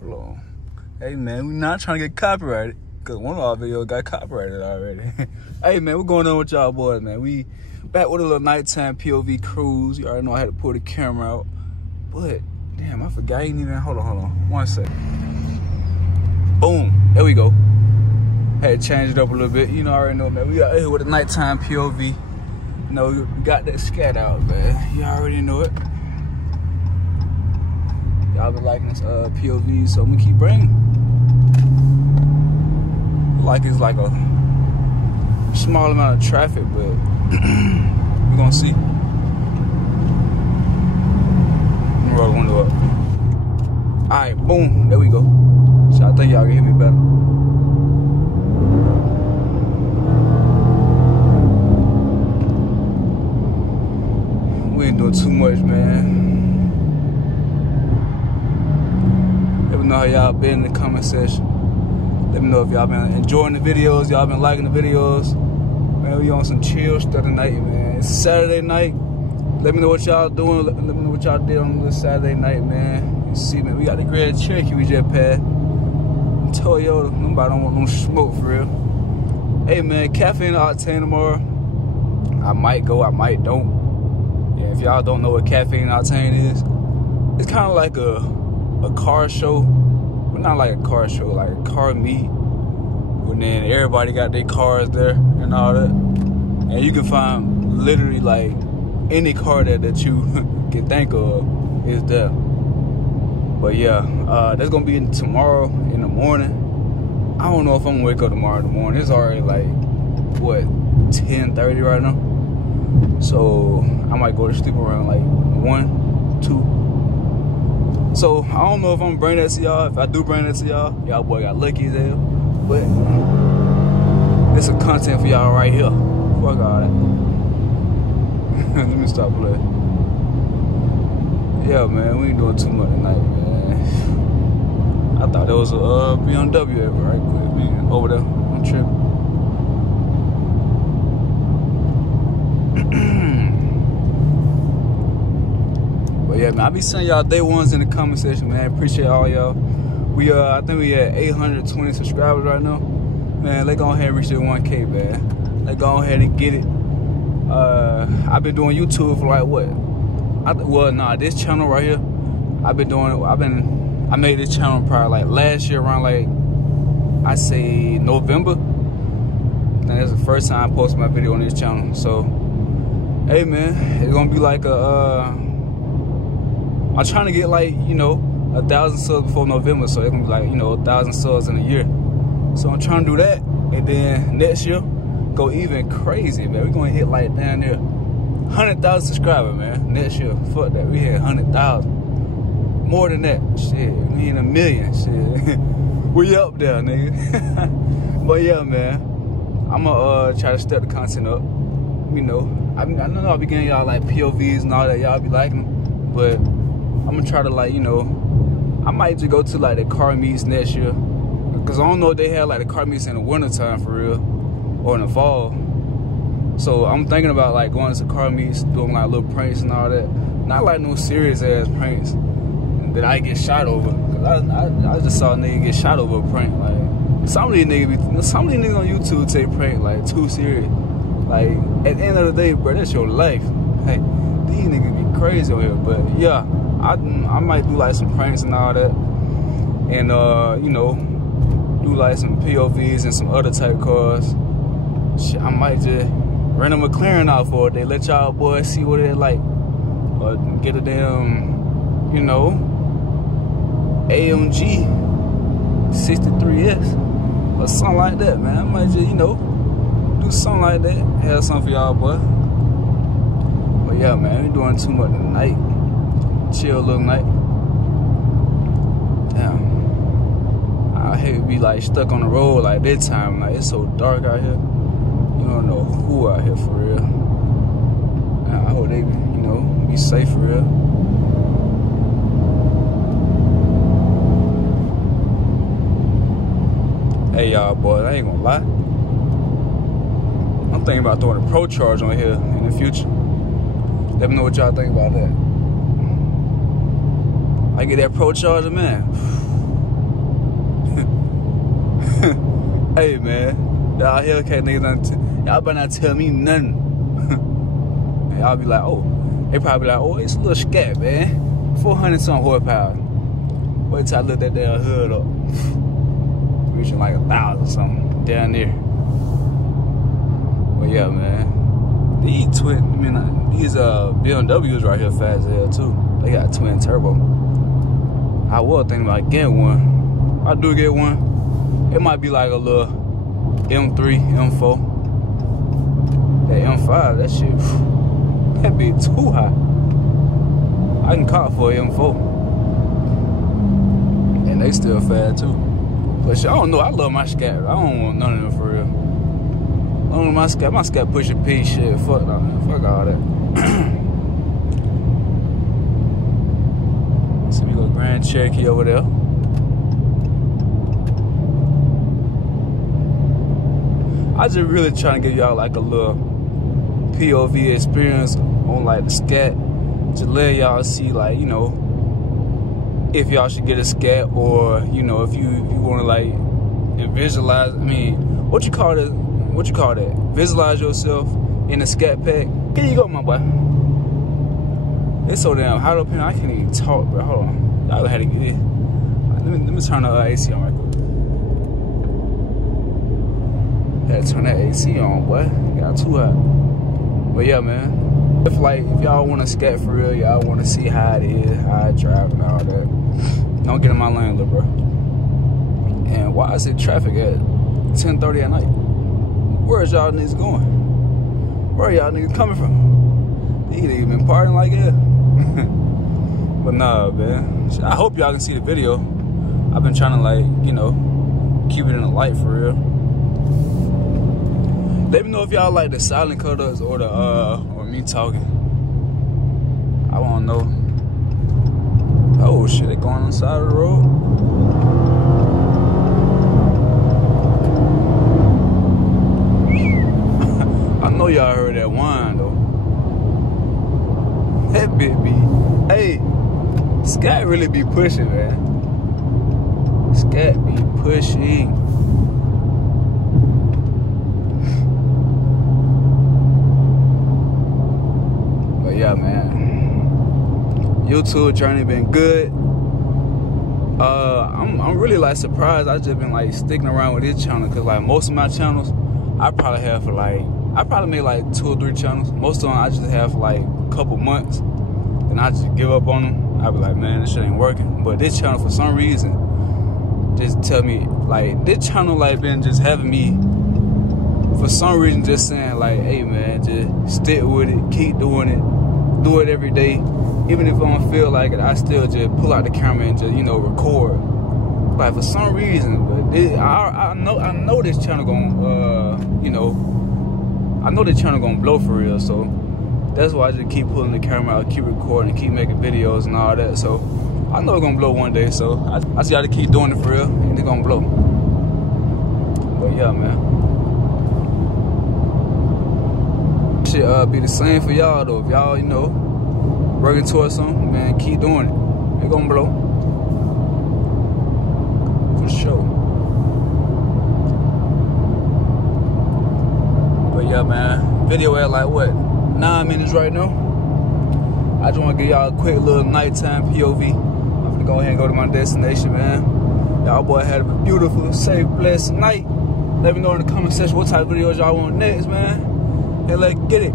Hold on. Hey, man, we not trying to get copyrighted, because one of our videos got copyrighted already. Hey, man, what's going on with y'all boys, man? We back with a little nighttime POV cruise. You already know I had to pull the camera out. But, damn, I forgot. I ain't even... Hold on. 1 second. Boom. There we go. Had to change it up a little bit. You know, I already know, man. We out here with a nighttime POV. You know, we got that SCAT out, man. You already know it. Y'all been liking this POV, so I'm gonna keep bringing. Like it's like a small amount of traffic, but we're gonna see. Let me roll the window up. Alright, boom, there we go. So I think y'all can hear me better. We ain't doing too much, man. Let me know how y'all been in the comment section. Let me know if y'all been enjoying the videos, y'all been liking the videos. Man, we on some chill stuff tonight, man. It's Saturday night. Let me know what y'all doing. Let me know what y'all did on this Saturday night, man. You see, man, we got the Grand Cherokee we just passed. Toyota, nobody don't want no smoke for real. Hey, man, caffeine octane tomorrow. I might go, I might don't. Yeah, if y'all don't know what caffeine octane is, it's kind of like a car show, but not like a car show, like a car meet. When then everybody got their cars there and all that, and you can find literally like any car that you can think of is there. But yeah, that's gonna be tomorrow in the morning. I don't know if I'm gonna wake up tomorrow in the morning. It's already like what 10:30 right now, so I might go to sleep around like 1, 2. So, I don't know if I'm gonna bring that to y'all. If I do bring that to y'all boy got lucky as hell. But, it's some content for y'all right here. Fuck all that. Let me stop playing. Yeah, man, we ain't doing too much tonight, man. I thought there was a BMW right quick, man. Over there on trip. Yeah, man, I be sending y'all day ones in the comment section, man. Appreciate all y'all. We I think we at 820 subscribers right now. Man, let's go ahead and reach the 1K, man. Let's go ahead and get it. I've been doing YouTube for like what? This channel right here. I made this channel probably like last year around like I say November. And that's the first time I posted my video on this channel. So, hey, man, it's gonna be like a I'm trying to get like, you know, 1,000 subs before November, so it's gonna be like, you know, 1,000 subs in a year. So I'm trying to do that, and then next year, go even crazy, man. We're gonna hit like down there 100,000 subscribers, man. Next year, fuck that, we hit 100,000. More than that, shit, we in 1 million, shit. We up there, nigga. But yeah, man, I'ma try to step the content up. You know, I know I'll be getting y'all like POVs and all that, y'all be liking them, but I'm gonna try to like, you know, I might just go to like the car meets next year, because I don't know if they have like the car meets in the winter time for real, or in the fall. So I'm thinking about like going to car meets, doing like little pranks and all that. Not like no serious ass pranks that I get shot over, because I just saw a nigga get shot over a prank. Like some of these niggas on YouTube take prank like too serious. Like at the end of the day, bro, that's your life. Like these niggas be crazy over here. But yeah, I might do like some pranks and all that, and you know, do like some POVs and some other type cars. Shit, I might just rent a McLaren out for it. They let y'all boys see what it like, or get a damn, you know, AMG 63S or something like that, man. I might just, you know, do something like that. Have something for y'all, boy. But yeah, man, we doing too much tonight. Chill little night. Damn. I hate to be like stuck on the road like this time. Like it's so dark out here. You don't know who out here for real. Damn, I hope they, you know, be safe for real. Hey y'all boys, I ain't gonna lie. I'm thinking about throwing a Pro Charge on here in the future. Let me know what y'all think about that. I get that Pro Charger, man. Hey, man. Y'all Hellcat niggas, y'all better not tell me nothing. And y'all be like, oh. They probably like, oh, it's a little SCAT, man. 400 some horsepower. Wait till I look that damn hood up. Reaching like 1,000 or something down there. But yeah, man. These BMWs right here fast as hell too. They got twin turbo. I was thinking about getting one. If I do get one, it might be like a little M3, M4. That M5, that shit, that be too high. I can cop for an M4. And they still fast too. But shit, I don't know, I love my SCAT. I don't want none of them for real. I don't know my SCAT pushing P shit. Fuck that, man. Fuck all that. See, we got Grand Cherokee over there. I just really trying to give y'all like a little POV experience on like the SCAT. To let y'all see, like, you know, if y'all should get a SCAT, or, you know, if you want to like visualize, I mean, what you call that? Visualize yourself in a SCAT pack. Here you go, my boy. It's so damn hot up here, I can't even talk, bro. Hold on. Y'all had to get it. Let me turn the AC on right quick. Had to turn that AC on, boy. Got too hot. But yeah, man. If y'all want to SCAT for real, y'all want to see how it is, how I drive and all that, don't get in my lane, little bro. And why is it traffic at 10:30 at night? Where is y'all niggas going? Where are y'all niggas coming from? They ain't been partying like hell. But nah, man. I hope y'all can see the video. I've been trying to, like, you know, keep it in the light for real. Let me know if y'all like the silent cutters or the or me talking. I wanna know. Oh shit, they going on the side of the road. I know y'all heard that whine though. That bitch be, hey, SCAT really be pushing, man. SCAT be pushing. Yeah, man. YouTube journey been good. I'm really like surprised. I just been like sticking around with this channel, cause like most of my channels, I probably have for like, I probably made like 2 or 3 channels. Most of them I just have for like a couple months, and I just give up on them. I be like, man, this shit ain't working. But this channel, for some reason, just tell me, like, this channel like been just having me, for some reason, just saying like, hey man, just stick with it, keep doing it. Do it every day. Even if I don't feel like it, I still just pull out the camera and just, you know, record. Like for some reason, but I know this channel gonna, you know, I know this channel gonna blow for real. So that's why I just keep pulling the camera out, keep recording, keep making videos and all that. So I know it's gonna blow one day. So I just gotta keep doing it for real, and it's gonna blow. But yeah, man. Shit be the same for y'all though. If y'all, you know, working towards something, man, keep doing it. It's gonna blow. For sure. But yeah, man, video at like what, 9 minutes right now. I just wanna give y'all a quick little nighttime POV. I'm gonna go ahead and go to my destination, man. Y'all boy had a beautiful, safe, blessed night. Let me know in the comment section what type of videos y'all want next, man. And let's get it.